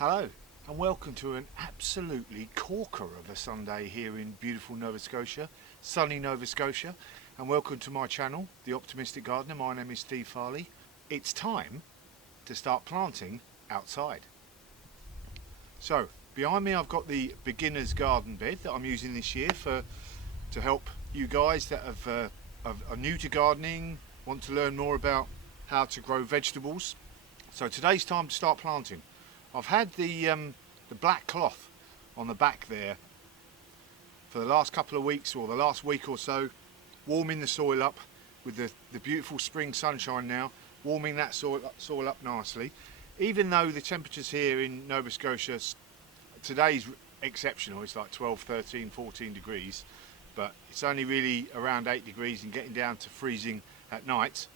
Hello and welcome to an absolutely corker of a Sunday here in beautiful Nova Scotia, sunny Nova Scotia, and welcome to my channel, The Optimistic Gardener. My name is Steve Farley. It's time to start planting outside. So behind me I've got the beginner's garden bed that I'm using this year to help you guys that are new to gardening, want to learn more about how to grow vegetables. So today's time to start planting. I've had the black cloth on the back there for the last couple of weeks, or the last week or so, warming the soil up with the beautiful spring sunshine now, warming that soil up nicely. Even though the temperatures here in Nova Scotia, today's exceptional, it's like 12, 13, 14 degrees, but it's only really around 8 degrees and getting down to freezing at night.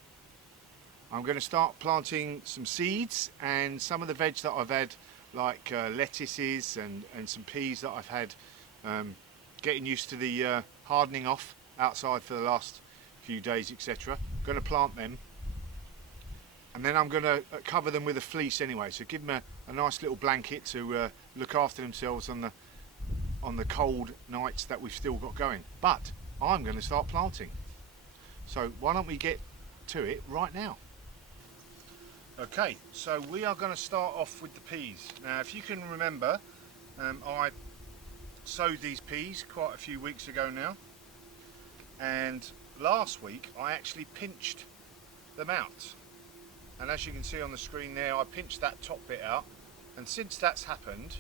I'm going to start planting some seeds and some of the veg that I've had, like lettuces and some peas that I've had, getting used to the hardening off outside for the last few days, etc. I'm going to plant them, and then I'm going to cover them with a fleece anyway, so give them a nice little blanket to look after themselves on the cold nights that we've still got going. But I'm going to start planting, so why don't we get to it right now. Okay, so we are going to start off with the peas. Now, if you can remember, I sowed these peas quite a few weeks ago now, and last week I actually pinched them out, and as you can see on the screen there, I pinched that top bit out, and since that's happened,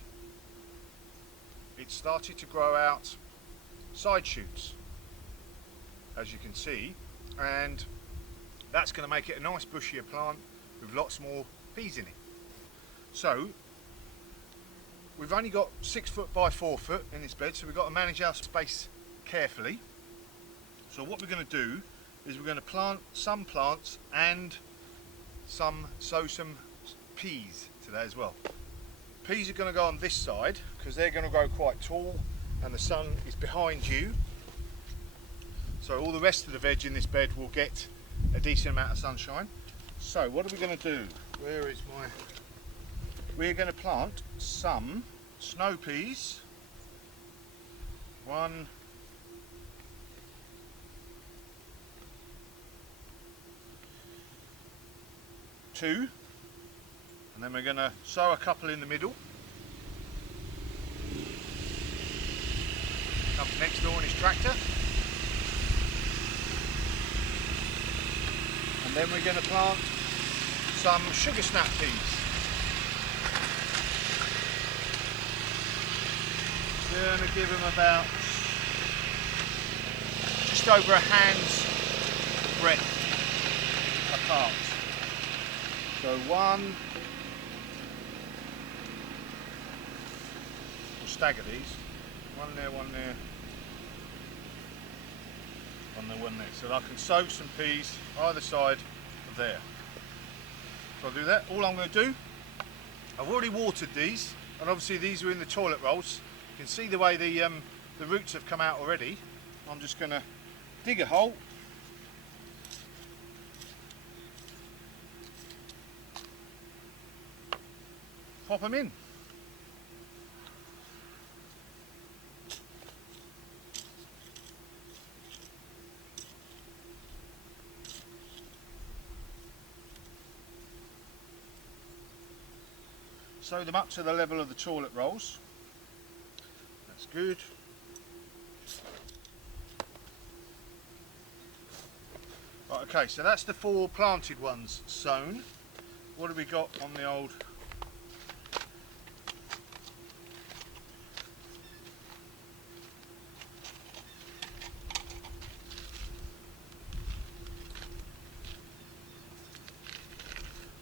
it started to grow out side shoots, as you can see, and that's going to make it a nice bushier plant with lots more peas in it. So we've only got 6 foot by 4 foot in this bed, so we've got to manage our space carefully. So what we're going to do is we're going to plant some plants and sow some peas today as well. Peas are going to go on this side because they're going to grow quite tall and the sun is behind you, so all the rest of the veg in this bed will get a decent amount of sunshine. So what are we going to do? We're going to plant some snow peas. 1, 2, and then we're going to sow a couple in the middle. Comes next door in his tractor. And then we're going to plant some sugar snap peas. We're going to give them about just over a hand's breadth apart. So one, we'll stagger these, one there, one there, one there, one there, so that I can sow some peas either side of there. So I'll do that. All I'm going to do, I've already watered these, and obviously these are in the toilet rolls. You can see the way the roots have come out already. I'm just going to dig a hole, pop them in. Sow them up to the level of the toilet rolls. That's good. Right, okay, so that's the 4 planted ones sown. What have we got on the old?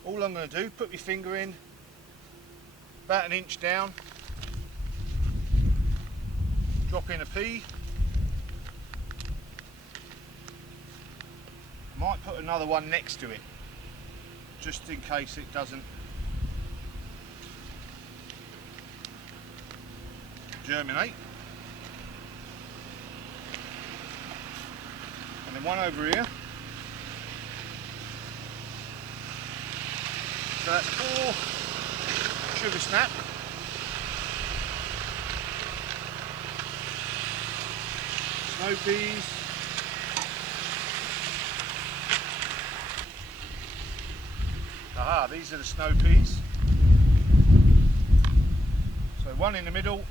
All I'm going to do, put my finger in, about 1 inch down, drop in a pea. I might put another one next to it, just in case it doesn't germinate. And then one over here. So that's 4 sugar snap. Snow peas. Aha, these are the snow peas. So one in the middle.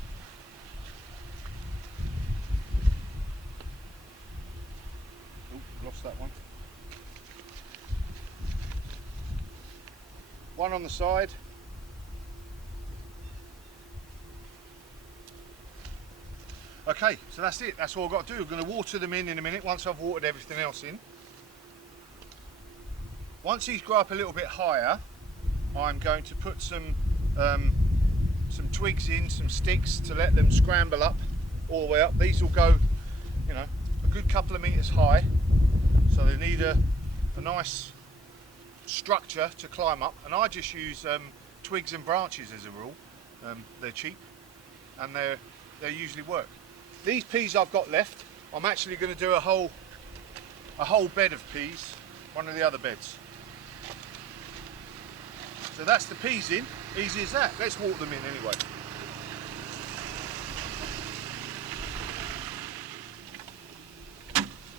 Oh, lost that one. One on the side. Okay, so that's it. That's all I've got to do. I'm going to water them in a minute once I've watered everything else in. Once these grow up a little bit higher, I'm going to put some twigs in, some sticks to let them scramble up all the way up. These will go, you know, a good couple of meters high, so they need a nice structure to climb up. And I just use twigs and branches as a rule. They're cheap and they usually work. These peas I've got left, I'm actually going to do a whole bed of peas, one of the other beds. So that's the peas in, easy as that. Let's water them in anyway.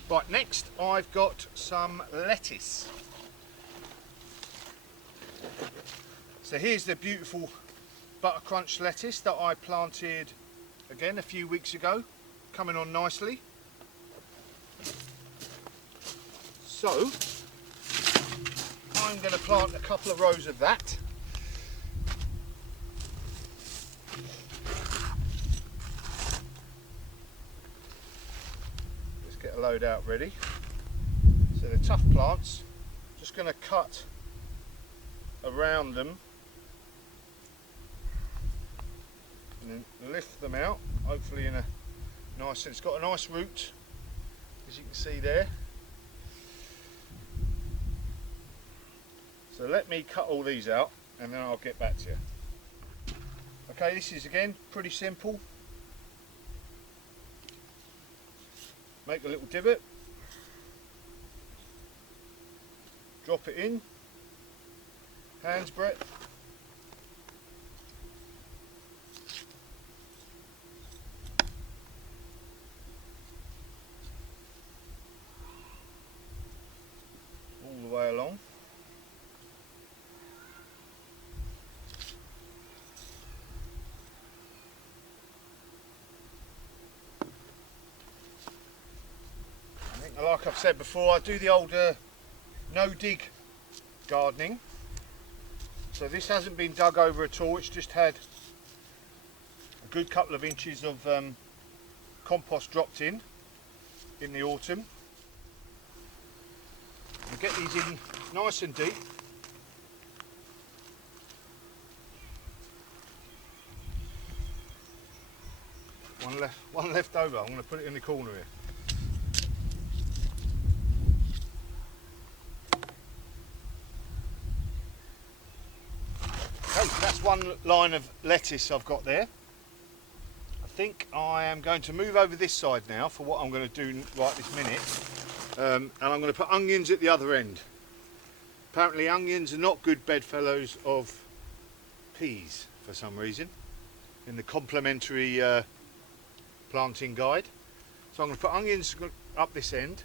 Right, next I've got some lettuce. So here's the beautiful butter crunch lettuce that I planted again a few weeks ago, coming on nicely. So I'm going to plant a couple of rows of that. Let's get a load out ready. So the tough plants, just going to cut around them and then lift them out, hopefully in a nice, it's got a nice root as you can see there. So let me cut all these out and then I'll get back to you. Okay, this is again pretty simple. Make a little divot, drop it in, hand's breadth. All the way along. Like I've said before, I do the old no dig gardening. So this hasn't been dug over at all, it's just had a good couple of inches of compost dropped in the autumn. And get these in nice and deep. One left over, I'm going to put it in the corner here. That's one line of lettuce I've got there. I think I am going to move over this side now for what I'm going to do right this minute. And I'm going to put onions at the other end. Apparently onions are not good bedfellows of peas for some reason in the complementary planting guide. So I'm going to put onions up this end,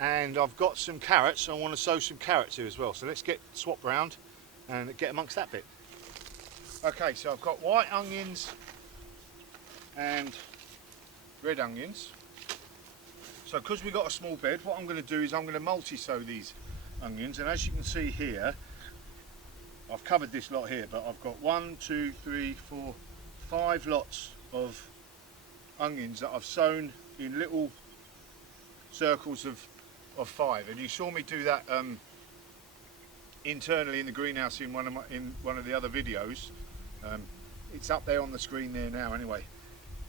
and I've got some carrots, so I want to sow some carrots here as well. So let's swap round and get amongst that bit. Okay, so I've got white onions and red onions. So because we've got a small bed, what I'm going to do is I'm going to multi-sow these onions, and as you can see here, I've covered this lot here, but I've got 1, 2, 3, 4, 5 lots of onions that I've sown in little circles of 5, and you saw me do that internally in the greenhouse in one of the other videos. It's up there on the screen there now anyway,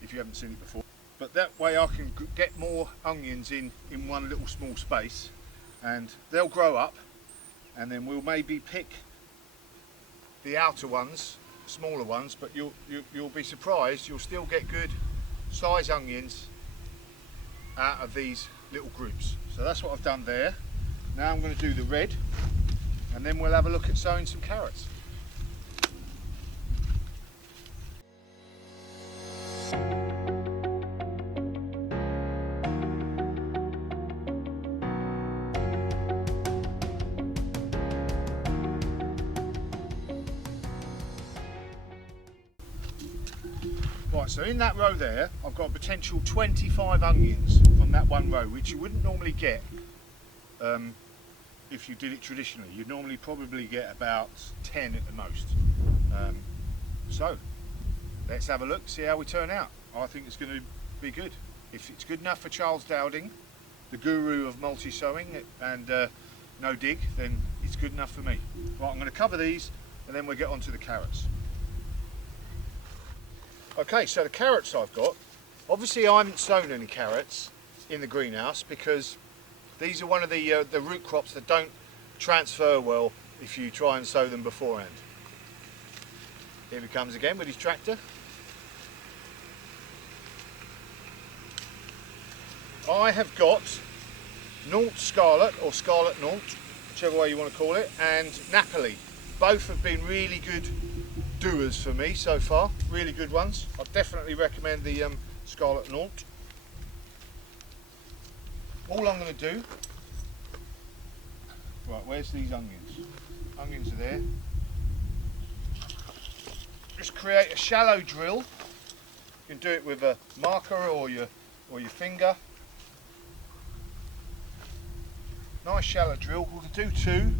if you haven't seen it before. But that way I can get more onions in one little small space, and they'll grow up, and then we'll maybe pick the outer ones, smaller ones, but you'll be surprised, you'll still get good size onions out of these little groups. So that's what I've done there. Now I'm going to do the red, and then we'll have a look at sowing some carrots. Right, so in that row there, I've got a potential 25 onions from that one row, which you wouldn't normally get if you did it traditionally. You'd normally probably get about 10 at the most. So let's have a look, see how we turn out. I think it's going to be good. If it's good enough for Charles Dowding, the guru of multi-sowing and no dig, then it's good enough for me. Right, I'm going to cover these and then we'll get on to the carrots. Okay, so the carrots I've got, obviously I haven't sown any carrots in the greenhouse because these are one of the root crops that don't transfer well if you try and sow them beforehand. Here he comes again with his tractor. I have got Naught Scarlet or Scarlet Naught, whichever way you want to call it, and Napoli. Both have been really good doers for me so far, really good ones. I definitely recommend the Scarlet Naught. All I'm going to do, right, where's these onions? Onions are there. Just create a shallow drill. You can do it with a marker or your finger. Nice shallow drill. We'll do two.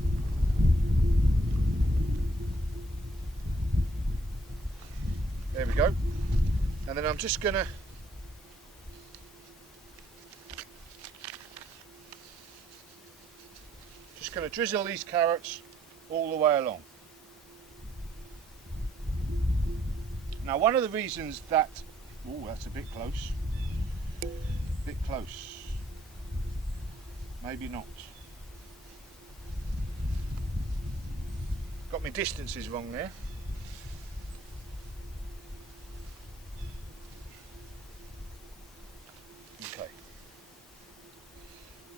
There we go. And then I'm just going to drizzle these carrots all the way along. Now, one of the reasons that, oh, that's a bit close. Bit close. Maybe not. Got my distances wrong there. Okay.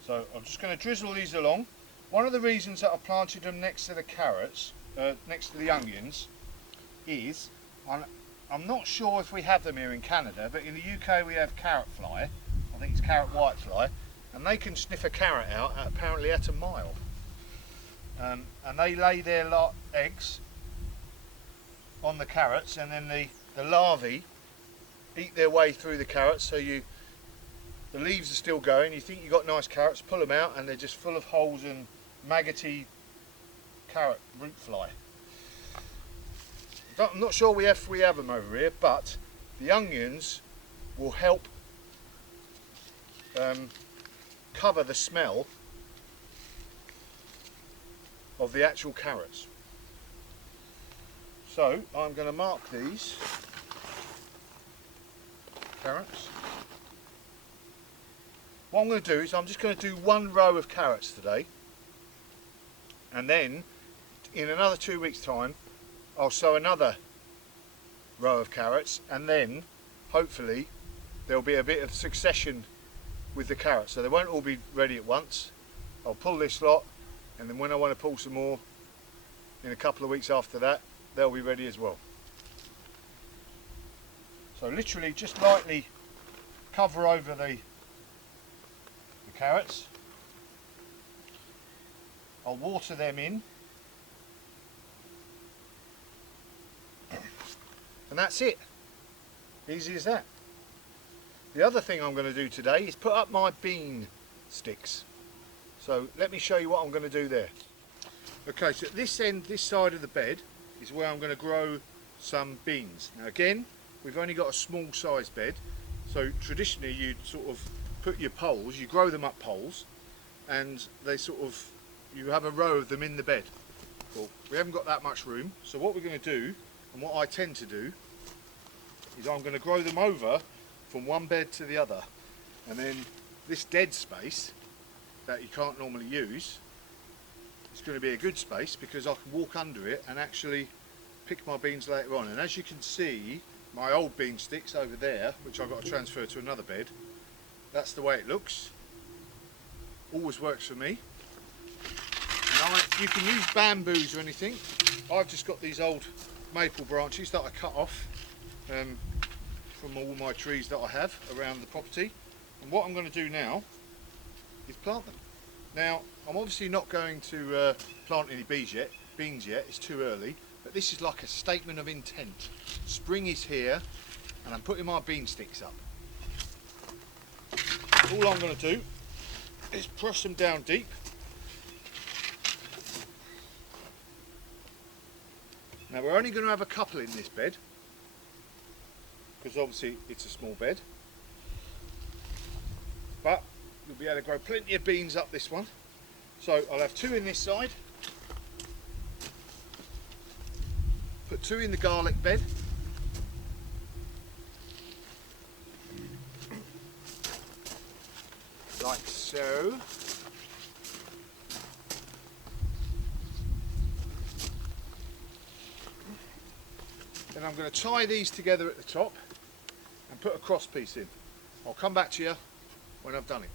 So I'm just going to drizzle these along. One of the reasons that I planted them next to the carrots, next to the onions, is I'm not sure if we have them here in Canada, but in the UK we have carrot fly. I think it's carrot whitefly, and they can sniff a carrot out apparently at a mile. And they lay their eggs on the carrots, and then the larvae eat their way through the carrots. So the leaves are still going. You think you've got nice carrots, pull them out, and they're just full of holes and maggoty carrot root fly. I'm not sure we have them over here, but the onions will help cover the smell of the actual carrots. So I'm going to mark these carrots. What I'm going to do is I'm just going to do one row of carrots today, and then in another 2 weeks' time I'll sow another row of carrots, and then hopefully there'll be a bit of succession with the carrots, so they won't all be ready at once. I'll pull this lot, and then when I want to pull some more in a couple of weeks after that, they'll be ready as well. So literally just lightly cover over the carrots. I'll water them in, and that's it. Easy as that. The other thing I'm going to do today is put up my bean sticks. So let me show you what I'm going to do there. Okay, so at this end, this side of the bed is where I'm going to grow some beans. Now again, we've only got a small size bed, so traditionally you'd sort of put your poles, you grow them up poles, and they sort of, you have a row of them in the bed. Well, we haven't got that much room, so what we're going to do, and what I tend to do, is I'm going to grow them over from one bed to the other, and then this dead space that you can't normally use, it's going to be a good space because I can walk under it and actually pick my beans later on. And as you can see, my old bean sticks over there, which I've got to transfer to another bed, that's the way it looks. Always works for me. And you can use bamboos or anything. I've just got these old maple branches that I cut off from all my trees that I have around the property. And what I'm going to do now is plant them. Now, I'm obviously not going to plant any beans yet, it's too early, but this is like a statement of intent. Spring is here, and I'm putting my bean sticks up. All I'm going to do is press them down deep. Now we're only going to have a couple in this bed, because obviously it's a small bed, but you'll be able to grow plenty of beans up this one. So I'll have 2 in this side, put 2 in the garlic bed, like so. Then I'm going to tie these together at the top and put a cross piece in. I'll come back to you when I've done it.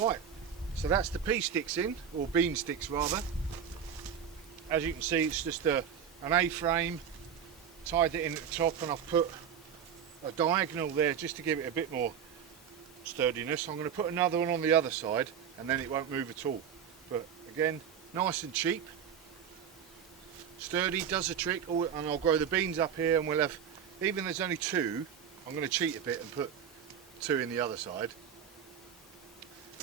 Right, so that's the pea sticks in, or bean sticks rather. As you can see, it's just an A-frame, tied it in at the top, and I've put a diagonal there just to give it a bit more sturdiness. I'm going to put another one on the other side and then it won't move at all. But again, nice and cheap. Sturdy, does the trick. And I'll grow the beans up here, and we'll have, even there's only 2, I'm going to cheat a bit and put 2 in the other side.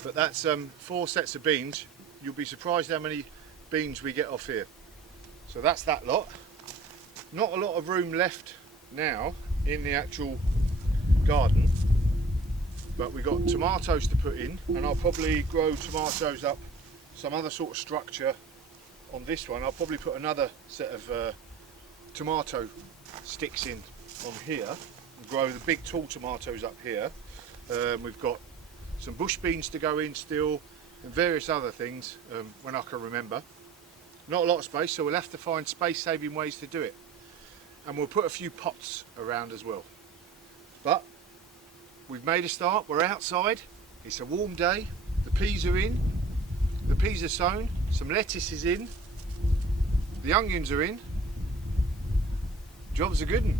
But that's 4 sets of beans. You'll be surprised how many beans we get off here. So that's that lot. Not a lot of room left now in the actual garden, but we've got tomatoes to put in, and I'll probably grow tomatoes up some other sort of structure on this one. I'll probably put another set of tomato sticks in on here and grow the big tall tomatoes up here. We've got some bush beans to go in still, and various other things when I can remember. Not a lot of space, so we'll have to find space saving ways to do it. And we'll put a few pots around as well. But we've made a start, we're outside, it's a warm day, the peas are in, the peas are sown, some lettuce is in, the onions are in, job's a good one.